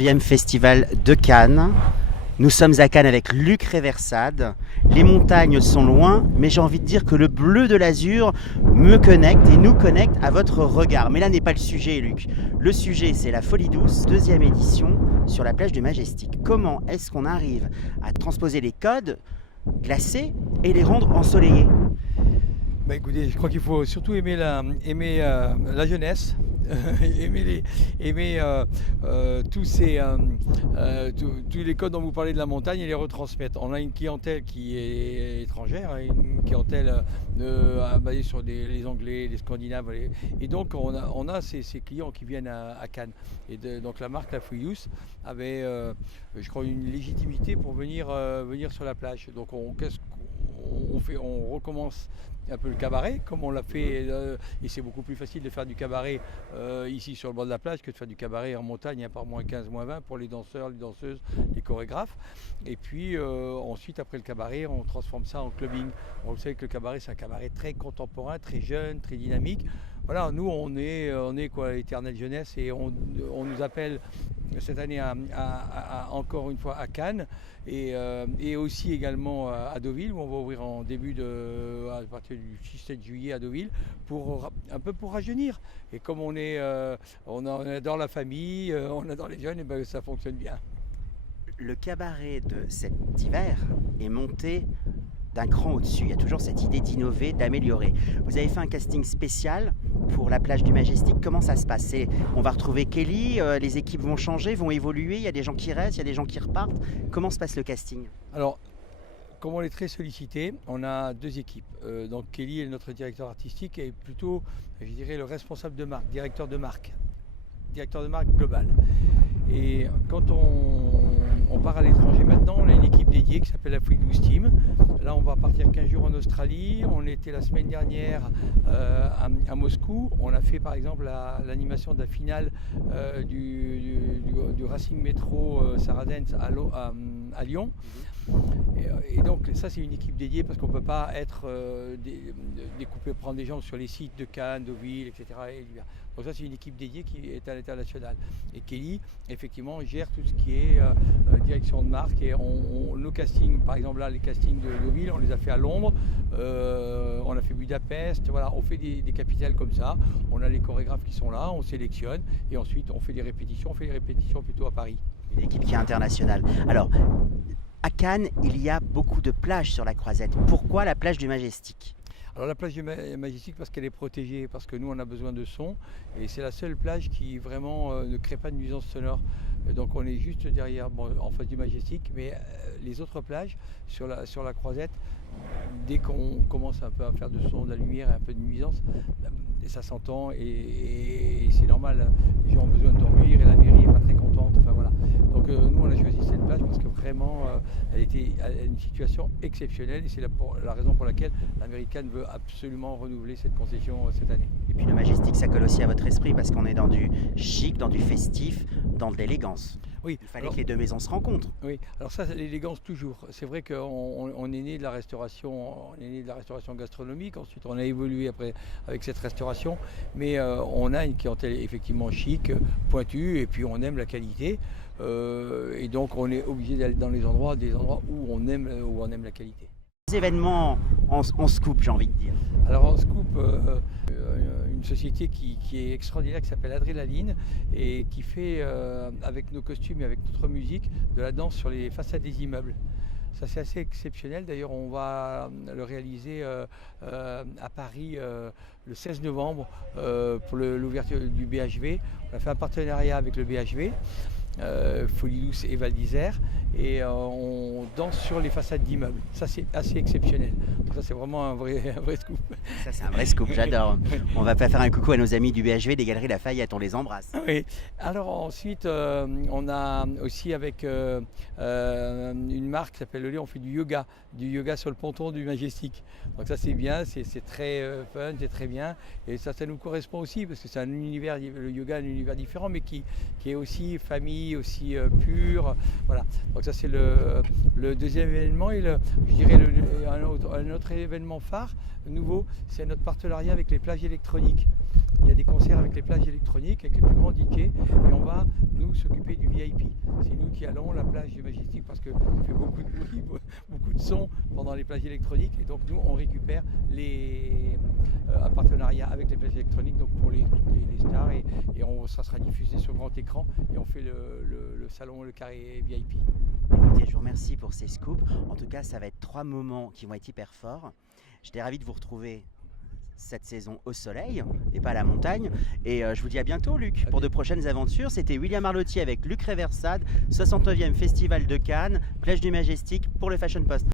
9e festival de Cannes. Nous sommes à Cannes avec Luc Réversade. Les montagnes sont loin, mais j'ai envie de dire que le bleu de l'azur me connecte et nous connecte à votre regard. Mais là n'est pas le sujet, Luc. Le sujet, c'est la Folie Douce, 2e édition sur la plage du Majestic. Comment est-ce qu'on arrive à transposer les codes glacés et les rendre ensoleillés? Bah écoutez, je crois qu'il faut surtout aimer la jeunesse, aimer tous les codes dont vous parlez de la montagne et les retransmettre. On a une clientèle qui est étrangère, une clientèle basée sur les Anglais, les Scandinaves, et donc on a ces clients qui viennent à Cannes. Donc la marque La Folie Douce avait, je crois, une légitimité pour venir sur la plage. Donc on recommence un peu le cabaret, comme on l'a fait, et c'est beaucoup plus facile de faire du cabaret ici sur le bord de la plage que de faire du cabaret en montagne, par moins 15, moins 20 pour les danseurs, les danseuses, les chorégraphes. Et puis ensuite, après le cabaret, on transforme ça en clubbing. On sait que le cabaret, c'est un cabaret très contemporain, très jeune, très dynamique. Voilà, nous, on est quoi, l'éternelle jeunesse, et on nous appelle cette année encore une fois à Cannes, et aussi également à Deauville, où on va ouvrir à partir du 6-7 juillet à Deauville, un peu pour rajeunir. Et comme on adore la famille, on adore les jeunes, et ben ça fonctionne bien. Le cabaret de cet hiver est monté d'un cran au-dessus. Il y a toujours cette idée d'innover, d'améliorer. Vous avez fait un casting spécial pour la plage du Majestic. Comment ça se passe? On va retrouver Kelly, les équipes vont changer, vont évoluer, il y a des gens qui restent, il y a des gens qui repartent. Comment se passe le casting? Alors, comme on est très sollicité, on a deux équipes. Donc Kelly est notre directeur artistique et plutôt, je dirais, le responsable de marque, directeur de marque global. Et quand on part à l'étranger maintenant, on a une équipe dédiée qui s'appelle la Folie Douce Team. Là, on va partir 15 jours en Australie. On était la semaine dernière à Moscou. On a fait par exemple l'animation de la finale du Racing Métro Saracens à Lyon. Et donc ça, c'est une équipe dédiée parce qu'on ne peut pas être découpé, prendre des gens sur les sites de Cannes, Deauville, etc. Donc ça, c'est une équipe dédiée qui est à l'international. Et Kelly, effectivement, gère tout ce qui est direction de marque. Et nos castings, par exemple là, les castings de Deauville, on les a fait à Londres, on a fait Budapest, voilà, on fait des capitales comme ça. On a les chorégraphes qui sont là, on sélectionne et ensuite on fait des répétitions. On fait des répétitions plutôt à Paris. Une équipe qui est internationale. Alors, à Cannes, il y a beaucoup de plages sur la Croisette. Pourquoi la plage du Majestic? Alors la plage du Majestic, parce qu'elle est protégée, parce que nous on a besoin de son, et c'est la seule plage qui vraiment ne crée pas de nuisance sonore. Et donc on est juste derrière, en face du Majestic, mais les autres plages sur la Croisette, dès qu'on commence un peu à faire de son, de la lumière et un peu de nuisance, ça s'entend et c'est normal. Les gens ont besoin de dormir et la mairie n'est pas très contente. Enfin voilà. Donc nous on a choisi cette plage parce que vraiment elle a une situation exceptionnelle et c'est la raison pour laquelle l'Américaine veut absolument renouveler cette concession cette année. Et puis le Majestic, ça colle aussi à votre esprit parce qu'on est dans du chic, dans du festif, dans de l'élégance. Oui, il fallait que les deux maisons se rencontrent. Oui, alors ça, c'est l'élégance toujours. C'est vrai qu'on est né de la restauration, gastronomique. Ensuite, on a évolué après avec cette restauration, mais on a une clientèle effectivement chic, pointue, et puis on aime la qualité. Et donc, on est obligé d'aller dans des endroits où on aime la qualité. Des événements en scoop, j'ai envie de dire. Alors en scoop, une société qui est extraordinaire, qui s'appelle Adrénaline, et qui fait, avec nos costumes et avec notre musique, de la danse sur les façades des immeubles. Ça, c'est assez exceptionnel. D'ailleurs, on va le réaliser à Paris le 16 novembre pour l'ouverture du BHV. On a fait un partenariat avec le BHV. Folie Douce et Val d'Isère, et on danse sur les façades d'immeubles. Ça, c'est assez exceptionnel. Donc ça, c'est vraiment un vrai scoop. Ça, c'est un vrai scoop, j'adore. On va pas faire un coucou à nos amis du BHV des Galeries Lafayette, on les embrasse. Oui. Alors ensuite, on a aussi avec une marque qui s'appelle Le Lait, on fait du yoga sur le ponton du Majestic. Donc ça, c'est bien, c'est très fun, c'est très bien, et ça nous correspond aussi parce que c'est un univers, le yoga, un univers différent, mais qui est aussi famille, aussi pur. Voilà. Donc ça, c'est le deuxième événement, et je dirais un autre événement phare nouveau, c'est notre partenariat avec les plages électroniques. il y a des concerts avec les plages électroniques, avec les plus grands DJs, et on va nous s'occuper du VIP. C'est nous qui allons la plage du Majestic parce qu'il fait beaucoup de bruit, beaucoup de son pendant les plages électroniques, et donc nous on récupère un partenariat avec les plages électroniques donc pour les stars, et ça sera diffusé sur grand écran, et on fait le salon, le carré VIP. Écoutez, je vous remercie pour ces scoops. En tout cas, ça va être 3 moments qui vont être hyper forts. J'étais ravi de vous retrouver cette saison au soleil et pas à la montagne. Et je vous dis à bientôt, Luc, pour de prochaines aventures. C'était William Arlotti avec Luc Réversade, 69e Festival de Cannes, plage du Majestic pour le Fashion Post.